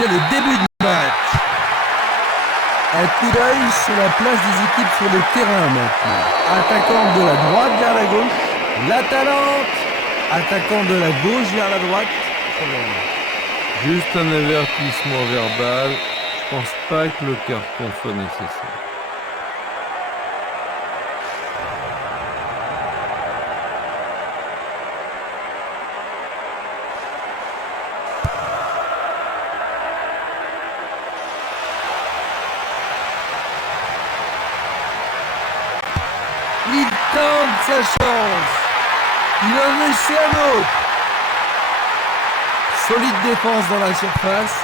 c'est le début du match. Un coup d'œil sur la place des équipes sur le terrain maintenant. Attaquant de la droite vers la gauche. L'Atalante. Attaquant de la gauche vers la droite. Juste un avertissement verbal. Je pense pas que le carton soit nécessaire. Il tente sa chance. Il en essaie un autre. Solide défense dans la surface.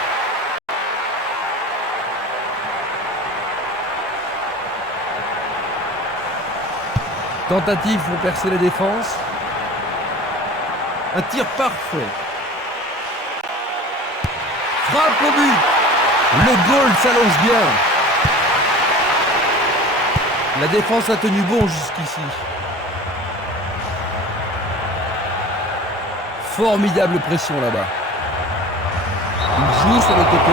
Tentative pour percer la défense. Un tir parfait. Frappe au but. Le goal s'allonge bien. La défense a tenu bon jusqu'ici. Formidable pression là-bas. Il joue sur le côté.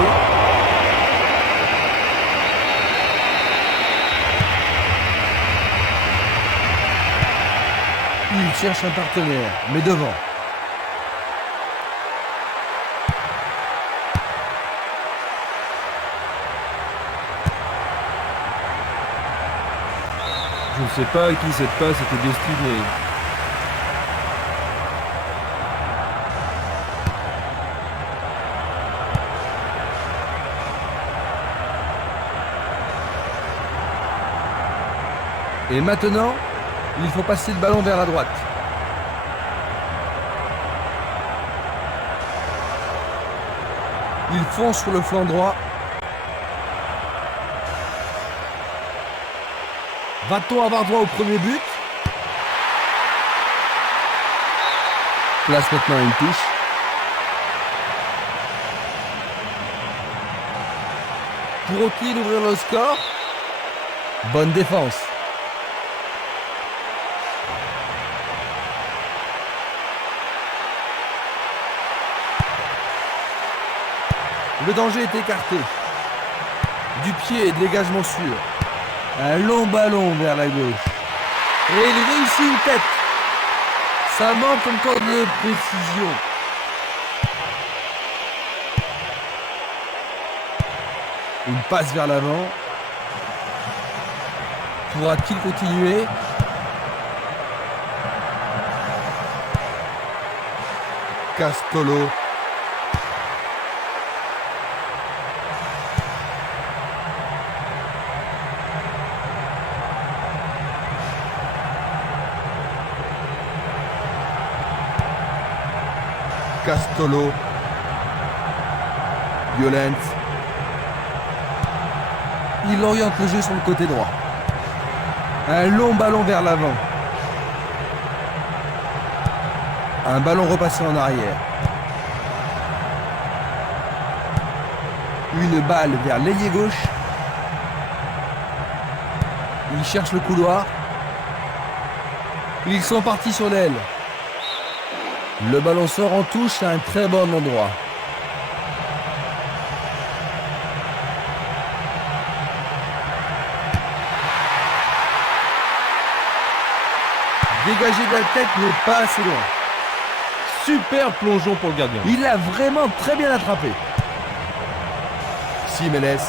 Il cherche un partenaire, mais devant. Je ne sais pas à qui cette passe était destinée. Et maintenant, il faut passer le ballon vers la droite. Il fonce sur le flanc droit. Va-t-on avoir droit au premier but? Place maintenant une touche. Pourront-ils ouvrir le score? Bonne défense. Le danger est écarté. Du pied et de dégagement sûr. Un long ballon vers la gauche. Et il réussit une tête. Ça manque encore de précision. Une passe vers l'avant. Pourra-t-il continuer? Castolo. Castolo. Violent. Il oriente le jeu sur le côté droit. Un long ballon vers l'avant. Un ballon repassé en arrière. Une balle vers l'ailier gauche. Il cherche le couloir. Ils sont partis sur l'aile. Le ballon sort en touche à un très bon endroit. Dégagé de la tête, mais pas assez loin. Super plongeon pour le gardien. Il l'a vraiment très bien attrapé. Simeles.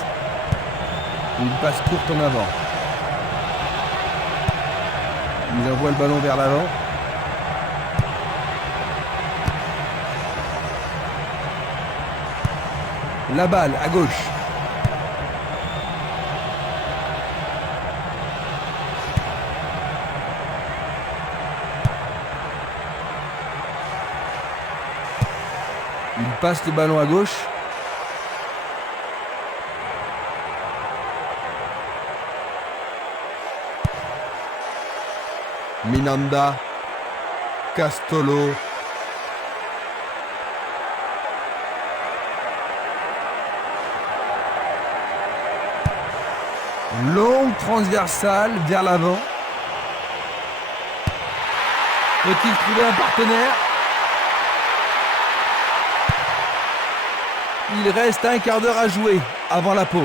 Une passe courte en avant. Il envoie le ballon vers l'avant. La balle à gauche. Il passe le ballon à gauche. Minanda. Castolo. Longue transversale vers l'avant. Peut-il trouver un partenaire? Il reste un quart d'heure à jouer avant la pause.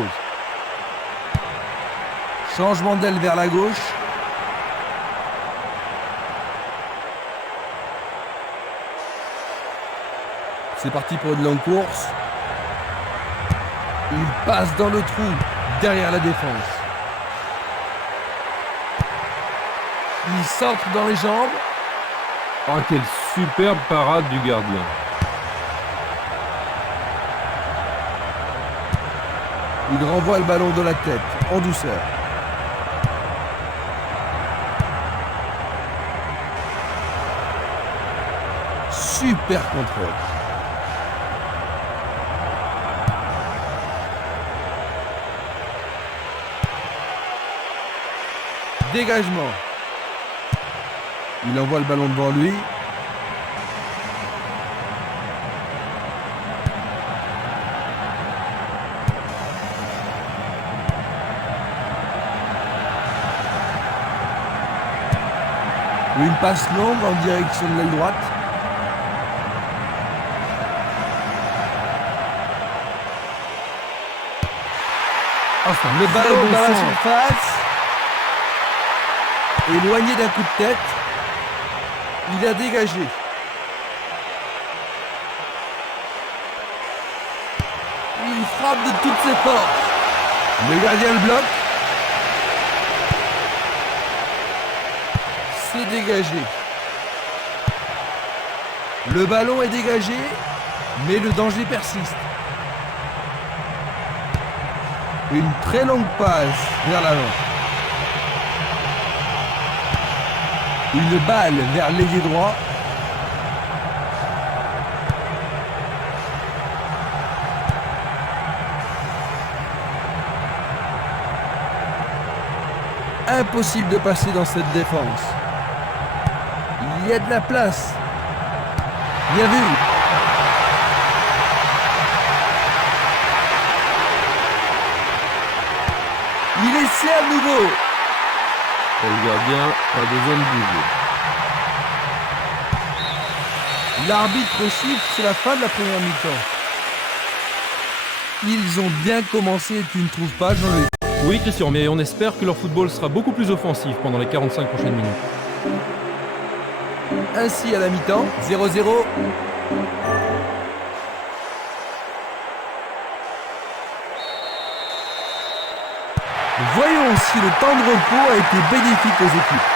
Changement d'aile vers la gauche. C'est parti pour une longue course. Il passe dans le trou derrière la défense. Il centre dans les jambes. Ah, quelle superbe parade du gardien. Il renvoie le ballon de la tête, en douceur. Super contrôle. Dégagement. Il envoie le ballon devant lui. Une passe longue en direction de l'aile droite. Enfin, Le ballon dans la surface. Éloigné d'un coup de tête. Il a dégagé. Il frappe de toutes ses forces. Le gardien le bloque. C'est dégagé. Le ballon est dégagé, mais le danger persiste. Une très longue passe vers l'avant. Une balle vers l'ailier droit. Impossible de passer dans cette défense. Il y a de la place. Bien vu. Il essaie à nouveau. Et le gardien a besoin de bouger. L'arbitre siffle, c'est la fin de la première mi-temps. Ils ont bien commencé et tu ne trouves pas, Jean-Luc? Oui, Christian, mais on espère que leur football sera beaucoup plus offensif pendant les 45 prochaines minutes. Ainsi à la mi-temps, 0-0. Voyons si le temps de repos a été bénéfique aux équipes.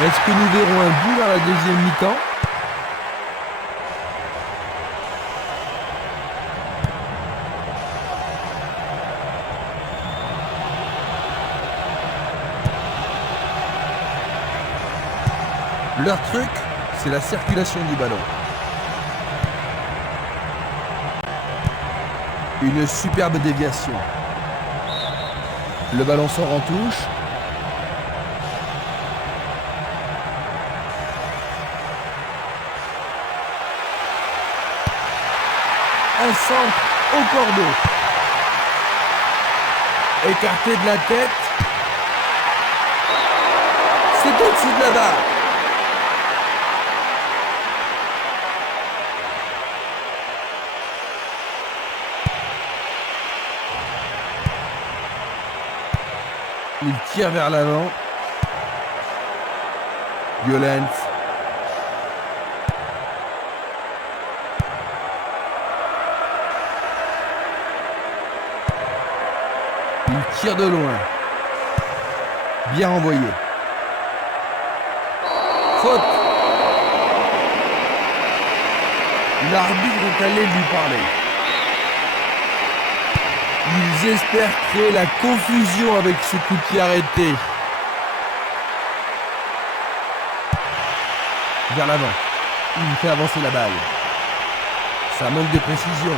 Est-ce que nous verrons un but dans la deuxième mi-temps? Leur truc, c'est la circulation du ballon. Une superbe déviation. Le ballon sort en touche. Un centre au cordeau. Écarté de la tête. C'est au-dessus de la barre. Il tire vers l'avant. Violence. Il tire de loin. Bien renvoyé. Faute. L'arbitre est allé lui parler. Ils espèrent créer la confusion avec ce coup de pied arrêté. Vers l'avant. Il fait avancer la balle. Ça manque de précision.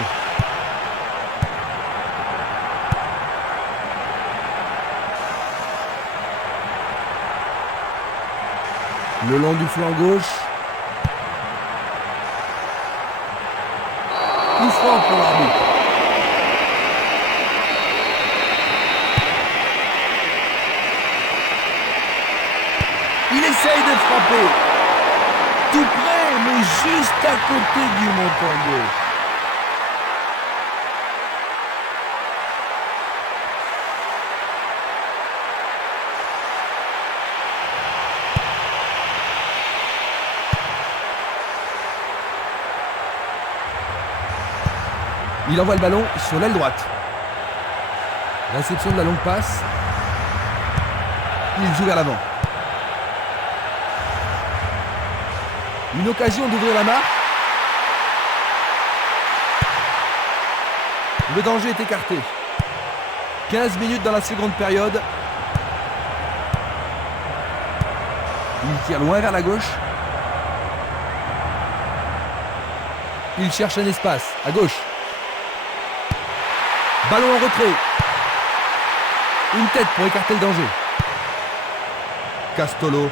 Le long du flanc gauche. Coup franc pour l'arbitre. Il essaye de frapper. Tout près, mais juste à côté du montant gauche. Il envoie le ballon sur l'aile droite. Réception de la longue passe. Il joue vers l'avant. Une occasion d'ouvrir la marque. Le danger est écarté. 15 minutes dans la seconde période. Il tire loin vers la gauche. Il cherche un espace à gauche. Ballon en retrait. Une tête pour écarter le danger. Castolo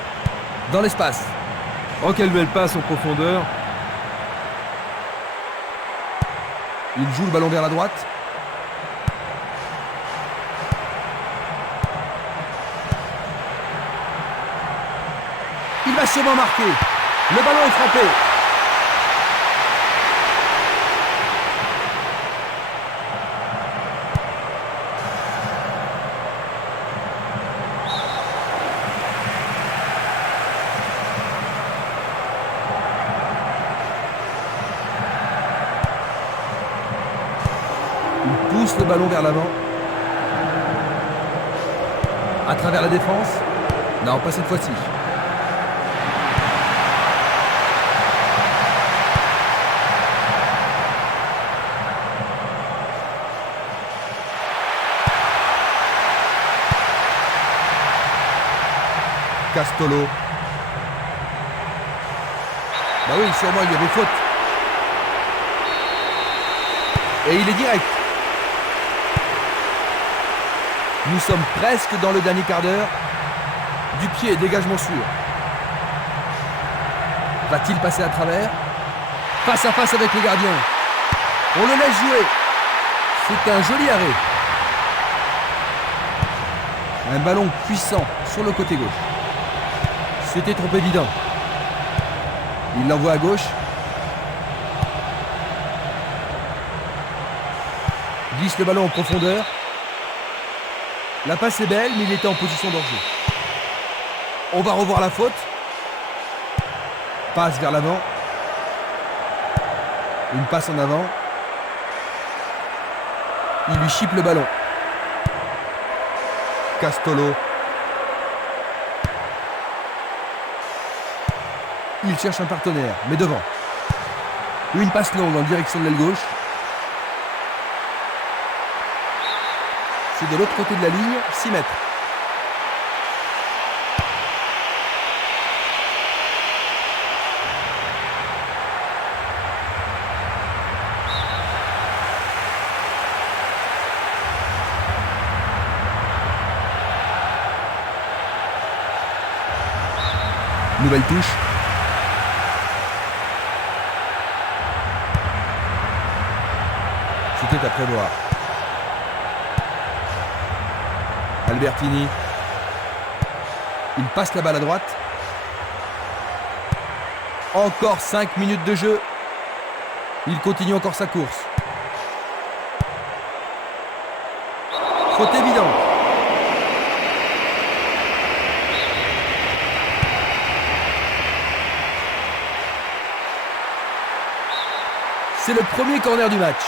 dans l'espace. Oh, quelle belle passe en profondeur. Il joue le ballon vers la droite. Il va sûrement marquer. Le ballon est frappé. Il pousse le ballon vers l'avant. À travers la défense. Non, pas cette fois-ci. Castolo. Bah oui, sûrement il y avait faute. Et il est direct. Nous sommes presque dans le dernier quart d'heure. Du pied, dégagement sûr. Va-t-il passer à travers? Face à face avec le gardien. On le laisse jouer. C'est un joli arrêt. Un ballon puissant sur le côté gauche. C'était trop évident. Il l'envoie à gauche. Glisse le ballon en profondeur. La passe est belle, mais il était en position d'hors-jeu. On va revoir la faute. Passe vers l'avant. Une passe en avant. Il lui chipe le ballon. Castolo. Il cherche un partenaire, mais devant. Une passe longue en direction de l'aile gauche. C'est de l'autre côté de la ligne, 6 mètres. Nouvelle touche. C'était à prévoir. Albertini. Il passe la balle à droite. Encore 5 minutes de jeu. Il continue encore sa course. Faute évidente. C'est le premier corner du match.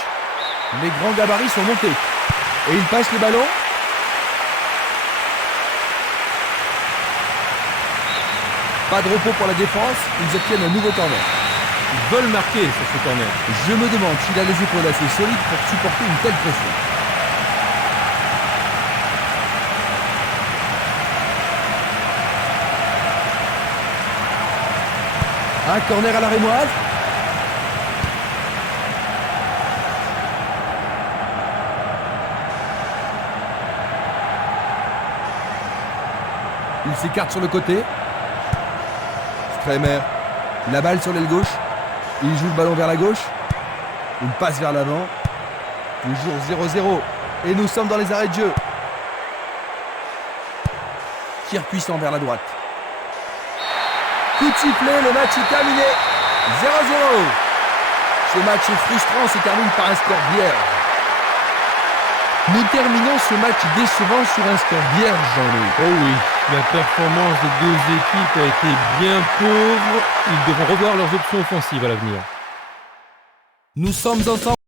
Les grands gabarits sont montés. Et il passe le ballon. Pas de repos pour la défense. Ils obtiennent un nouveau corner. Ils veulent marquer sur ce corner. Je me demande s'il a les épaules assez solides pour supporter une telle pression. Un corner à la rémoise. Il s'écarte sur le côté. Stremer. La balle sur l'aile gauche. Il joue le ballon vers la gauche. Une passe vers l'avant. Toujours 0-0. Et nous sommes dans les arrêts de jeu. Tir puissant vers la droite. Coup de sifflet, le match est terminé. 0-0. Ce match frustrant se termine par un score vierge. Nous terminons ce match décevant sur un score vierge, Jean-Louis. Oh oui, la performance des deux équipes a été bien pauvre. Ils devront revoir leurs options offensives à l'avenir. Nous sommes ensemble.